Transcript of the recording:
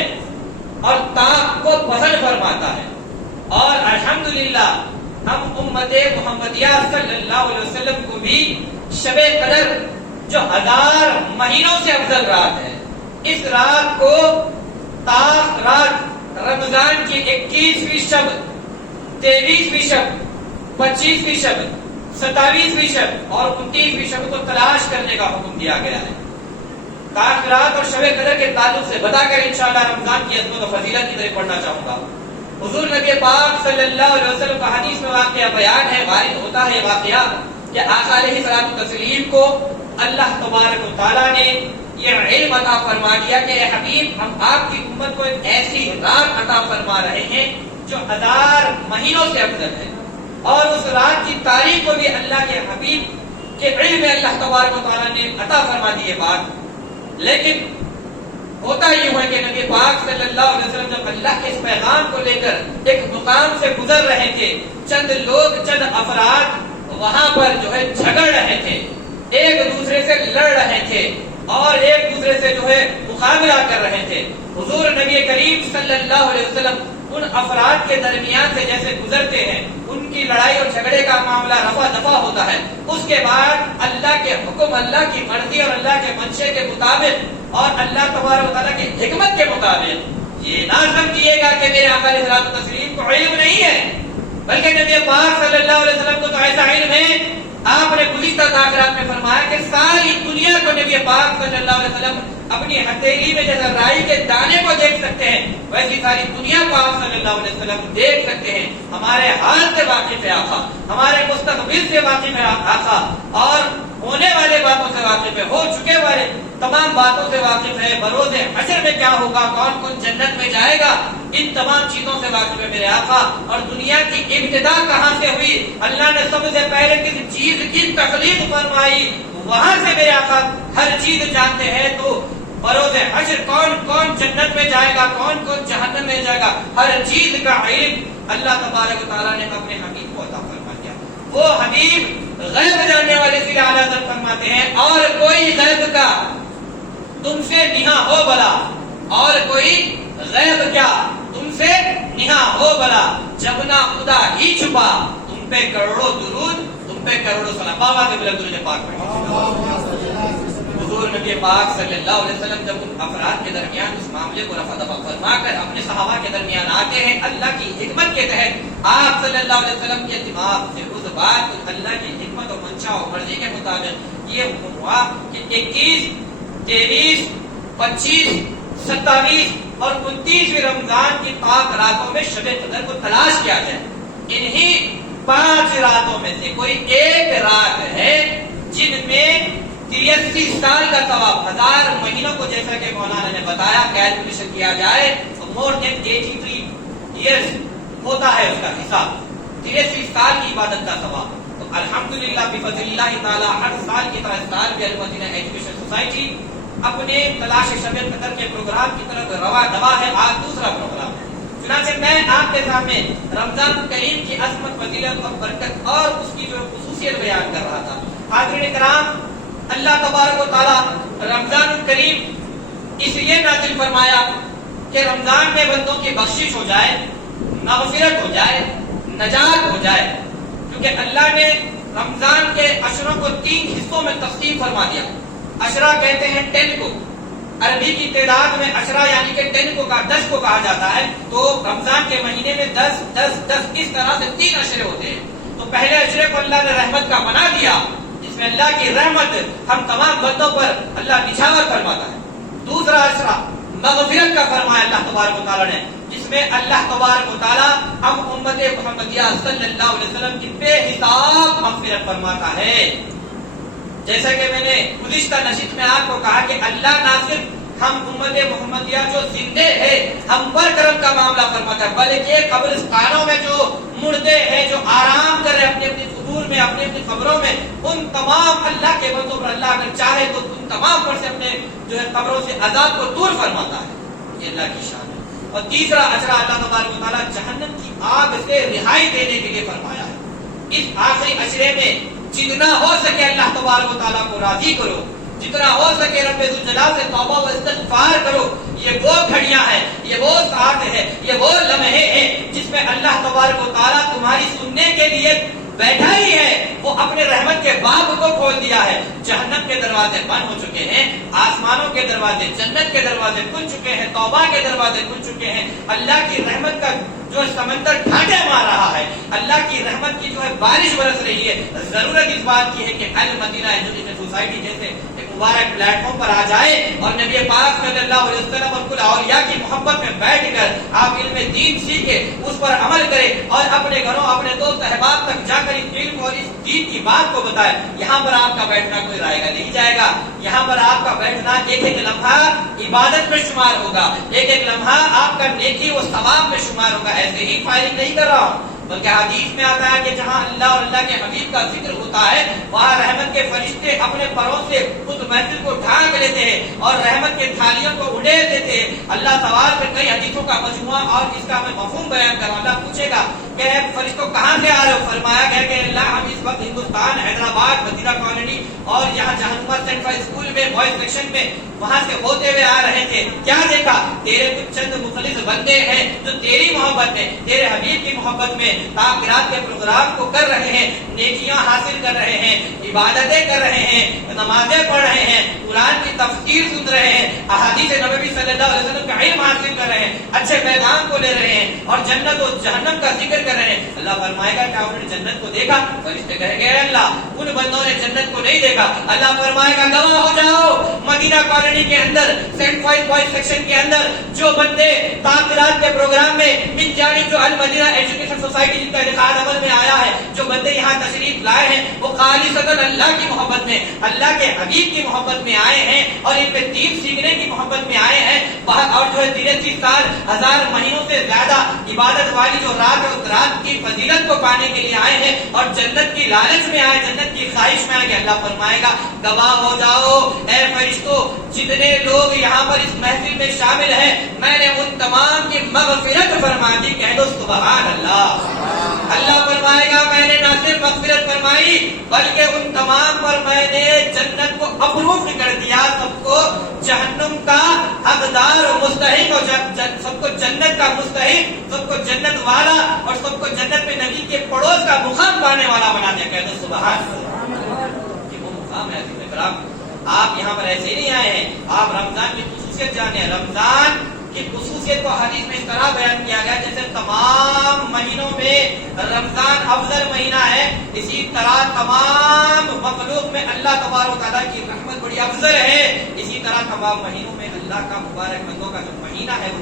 ہے اور طاق کو پسند فرماتا ہے. اور الحمدللہ ہم امت محمدیہ صلی اللہ علیہ وسلم کو بھی شب قدر جو 1000 مہینوں سے افضل رات ہے، اس رات کو طاق رات رمضان کی 21ویں شب، 23ویں شب، 25ویں شب، 27ویں شب اور 29ویں شب کو تلاش کرنے کا حکم دیا گیا ہے. طاق رات اور شب قدر کے تعلق سے بتا کر انشاءاللہ رمضان کی عظمت و فضیلت کی طرف پڑھنا چاہوں گا. حضور نبی پاک صلی اللہ علیہ وسلم کا حدیث میں واقعہ بیان ہے، وارد ہوتا ہے واقعہ کہ آقا علیہ الصلوۃ والتسلیم کو اللہ تبارک و تعالیٰ نے یہ علم عطا فرما دیا کہ اے حبیب، ہم آپ کی امت کو ایک ایسی رات عطا فرما رہے ہیں جو 1000 مہینوں سے افضل ہے. اور اس رات کی تاریخ کو بھی اللہ کے حبیب کے علم میں اللہ تبارک و تعالیٰ نے عطا فرما دی بات. لیکن ہوتا یہ ہے کہ نبی پاک صلی اللہ علیہ وسلم جب اللہ کے اس پیغام کو لے کر ایک مقام سے گزر رہے تھے، چند لوگ، چند افراد وہاں پر جو ہے جھگڑ رہے تھے، ایک دوسرے سے لڑ رہے تھے اور ایک دوسرے سے جو ہے مقابلہ کر رہے تھے. حضور نبی کریم صلی اللہ علیہ وسلم ان افراد کے درمیان سے جیسے گزرتے ہیں، ان کی لڑائی اور جھگڑے کا معاملہ رفع دفع ہوتا ہے. اس کے بعد اللہ کے حکم، اللہ کی مرضی اور اللہ کے منشے کے مطابق اور اللہ تبارک و تعالیٰ کی حکمت کے مطابق یہ نہ سمجھیے گا کہ میرے آقا علیہ الصلوۃ والتسلیم کو علم نہیں ہے، بلکہ نبی پاک صلی اللہ علیہ وسلم کو تو ایسا علم ہے. آپ نے گزشتہ تاخیرات میں فرمایا کہ ساری دنیا کو نبی پاک صلی اللہ علیہ وسلم اپنی ہتھیلی میں جیسا رائی کے دانے کو دیکھ سکتے ہیں، ویسی ساری دنیا کو آپ صلی اللہ علیہ وسلم دیکھ سکتے ہیں. ہمارے حال سے واقف ہے آقا، ہمارے مستقبل سے واقف ہے آقا، اور ہونے والے باتوں سے واقف ہے، ہو چکے والے تمام باتوں سے واقف ہے. بروز حشر میں کیا ہوگا، کون کون جنت میں جائے گا، ان تمام چیزوں سے واقف ہے میرے آقا. اور دنیا کی ابتدا کہاں سے ہوئی، اللہ نے سب سے پہلے کسی چیز کی تخلیق فرمائی، وہاں سے میرے آقا ہر چیز جانتے ہیں. تو بروز حشر کون کون جنت میں جائے گا، کون کون جہنم میں جائے گا، ہر چیز کا علم اللہ تبارک و تعالیٰ نے اپنے حبیب کو عطا فرما دیا. وہ حبیب غیب جاننے والے سیدھے اعلیٰ حضرت فرماتے ہیں، اور کوئی غیب کا تم سے نہا ہو بلا، اور کوئی غیب کیا تم سے نہا ہو بلا، جب نہ خدا ہی چھپا، تم پہ کروڑوں درود، تم پہ کروڑوں سلام. بابا کے بلند درود پاک پڑھیں. حضور نبی پاک صلی اللہ علیہ وسلم جب ان افراد کے درمیان اس معاملے کو رفع دفع فرما کر اپنے صحابہ کے درمیان آتے ہیں، اللہ کی حکمت کے تحت آپ صلی اللہ علیہ وسلم کے دماغ سے اس بات کو اللہ کی حکمت و منشا و مرضی کے مطابق یہ حکم ہوا کہ 21، 23، 25، 27 اور 29ویں رمضان کی پاک راتوں میں شب قدر کو تلاش کیا جائے. انہی 5 راتوں میں سے کوئی ایک رات ہے جن میں 83 سال کا ثواب، 1000 مہینوں کو جیسا کہ مولانا نے بتایا کیلکولیشن کیا جائے تو مور دین 83 ایئرز ہوتا ہے اس کا حساب، 83 سال کی عبادت کا ثواب. تو الحمدللہ بفضل اللہ تعالی ہر سال کی طرح اس سال بھی المدینہ ایجوکیشن سوسائٹی اپنے تلاش شب قدر کے پروگرام کی طرف رواں دوا ہے. آج دوسرا پروگرام ہے. چنانچہ میں آپ کے سامنے رمضان کریم کی عظمت، فضیلت اور برکت اور اس کی جو خصوصیت بیان کر رہا تھا. حاضرین کرام، اللہ تبارک و تعالی رمضان الکریم اس لیے نازل فرمایا کہ رمضان میں بندوں کی بخشش ہو جائے، مغفرت ہو جائے، نجات ہو جائے. کیونکہ اللہ نے رمضان کے عشروں کو 3 حصوں میں تقسیم فرما دیا. عشرہ کہتے ہیں 10 کو، عربی کی تعداد میں عشرہ یعنی کہ 10 کو کہا جاتا ہے. تو رمضان کے مہینے میں 10 10 10 اس طرح سے 3 عشرے ہوتے ہیں. تو پہلے عشرے کو اللہ نے رحمت کا بنا دیا، جس میں اللہ کی رحمت ہم تمام بندوں پر اللہ نچھاور فرماتا ہے. دوسرا عشرہ مغفرت کا فرمایا اللہ تبارک و تعالیٰ نے، جس میں اللہ تبارک و تعالیٰ ہم امت محمدیہ صلی اللہ علیہ وسلم کی بے حساب مغفرت فرماتا ہے. جیسا کہ میں نے گزشتہ نشست میں آپ کو کہا کہ اللہ نہ صرف ہم امت محمدیہ جو زندے ہیں ہم پر کرم کا معاملہ فرماتا ہے، بلکہ قبرستانوں میں جو مردے ہیں، جو آرام کر رہے اپنی اپنی قبور میں، اپنی اپنی قبروں میں، ان تمام اللہ کے بندوں پر اللہ اگر چاہے تو ان تمام پر سے اپنے جو ہے قبروں سے عذاب کو دور فرماتا ہے. یہ اللہ کی شان ہے. اور تیسرا عشرہ اللہ تبارک و تعالیٰ جہنم کی آگ سے رہائی دینے کے لیے فرمایا ہے. اس آخری عشرے میں جتنا ہو سکے اللہ تبارک و تعالیٰ کو راضی کرو، جتنا ہو سکے رب ذوالجلال سے توبہ و استغفار کرو. یہ وہ گھڑیاں ہیں اوقات ہے، یہ وہ لمحے ہیں جس میں اللہ تبارک و تعالیٰ تمہاری سننے کے لیے بیٹھا ہی ہے، وہ اپنے رحمت کے باب کو کھول دیا ہے۔ جہنم کے دروازے بند ہو چکے ہیں، آسمانوں کے دروازے، جنت کے دروازے کھل چکے ہیں، توبہ کے دروازے کھل چکے ہیں۔ اللہ کی رحمت کا جو سمندر ڈھانٹے مار رہا ہے، اللہ کی رحمت کی جو ہے بارش برس رہی ہے۔ ضرورت اس بات کی ہے کہ المدینہ ایجوکیشن سوسائٹی جیسے ایک مبارک پلیٹ فارم پر آ جائے اور نبی پاک صلی اللہ علیہ وسلم اور کل اولیاء کی محبت میں بیٹھ کر آپ علم دین سیکھے، اس پر عمل کرے اور اپنے گھروں، اپنے دوست احباب تک جا کر اس علم اور اس دین کی بات کو بتائے۔ یہاں پر آپ کا بیٹھنا کوئی رائے گا نہیں جائے گا، یہاں پر آپ کا بیٹھنا ایک ایک لمحہ عبادت میں شمار ہوگا، ایک ایک لمحہ آپ کا نیکی و ثواب میں شمار ہوگا۔ ایسے ہی فائرنگ نہیں کر رہا ہوں، بلکہ حدیث میں آتا ہے کہ جہاں اللہ اور اللہ کے حبیب کا ذکر ہوتا ہے وہاں رحمت کے فرشتے اپنے پروں سے اس محفل کو ڈھانک لیتے ہیں اور رحمت کے تھالیوں کو اڑیل دیتے ہیں۔ اللہ سوال پہ کئی حدیثوں کا مجموعہ اور اس کا میں مفہوم بیان کروں۔ اللہ پوچھے گا کہ فرشتوں کہاں سے آ رہے ہو؟ فرمایا گیا کہ اللہ ہم اس وقت ہندوستان، حیدرآباد، مدینہ کالونی اور یہاں جہنما سینٹرل اسکول میں بوائز سیکشن میں وہاں سے ہوتے ہوئے آ رہے تھے۔ کیا دیکھا؟ تیرے کچھ چند مخلص بندے ہیں جو تیری محبت میں، تیرے حبیب کی محبت میں تاخیرات کے پروگرام کو کر رہے ہیں، نیکیاں حاصل کر رہے ہیں، عبادتیں کر رہے ہیں، نمازیں پڑھ رہے ہیں، قرآن کی تفسیر سن رہے ہیں، احادیث نبوی صلی اللہ علیہ وسلم کا علم حاصل کر رہے ہیں، اچھے پیغام کو لے رہے ہیں اور جنت و جہنم کا ذکر کر رہے ہیں۔ اللہ فرمائے گا کیا انہوں نے جنت کو دیکھا؟ فرشتے کہیں گے اللہ ان بندوں نے جنت کو نہیں دیکھا۔ اللہ فرمائے گا گواہ ہو جاؤ، مدینہ کالونی کے اندر، سینٹ فائز بوائز سیکشن کے اندر جو بندے تاخیرات کے پروگرام میں من جانب جو المدینہ ایجوکیشن سوسائٹی جن کا انعقاد عمل میں آیا ہے، جو بندے یہاں تشریف لائے ہیں وہ خالصتاً اللہ کی محبت میں، اللہ کے حبیب کی محبت میں آئے ہیں اور ان پہ دین سیکھنے کی محبت میں آئے ہیں، اور جو ہے 83 سال 1000 مہینوں سے زیادہ عبادت والی جو رات ہے اس رات کی فضیلت کو پانے کے لیے آئے ہیں اور جنت کی لالچ میں آئے، جنت کی خواہش میں آئے کہ اللہ فرمائے گا گواہ ہو جاؤ اے فرشتوں، جتنے لوگ یہاں پر اس محفل میں شامل ہیں میں نے ان تمام کی مغفرت فرما دی۔ کہہ دو سبحان اللہ۔ اللہ فرمائے گا میں نے نہ صرف مغفرت فرمائی بلکہ ان تمام پر میں نے جنت کو اپروو کر دیا، سب کو جہنم کا حقدار و مستحق اور سب کو جنت کا مستحق، سب کو جنت والا اور سب کو جنت میں نبی کے پڑوس کا مقام پانے والا بنا دیا۔ کہہ دو سبحان اللہ۔ یہ وہ مقام ہے عزیز اکرام۔ آپ یہاں پر ایسے ہی نہیں آئے ہیں، آپ رمضان کی خصوصیت جانے۔ رمضان کی خصوصیت کو حدیث میں اس طرح بیان کیا گیا جیسے تمام مہینوں میں رمضان افضل مہینہ ہے، اسی طرح تمام مخلوق میں اللہ تبارک و تعالیٰ کی رحمت بڑی افضل ہے، اسی طرح تمام مہینوں میں اللہ کا مبارک بندوں کا جو مہینہ ہے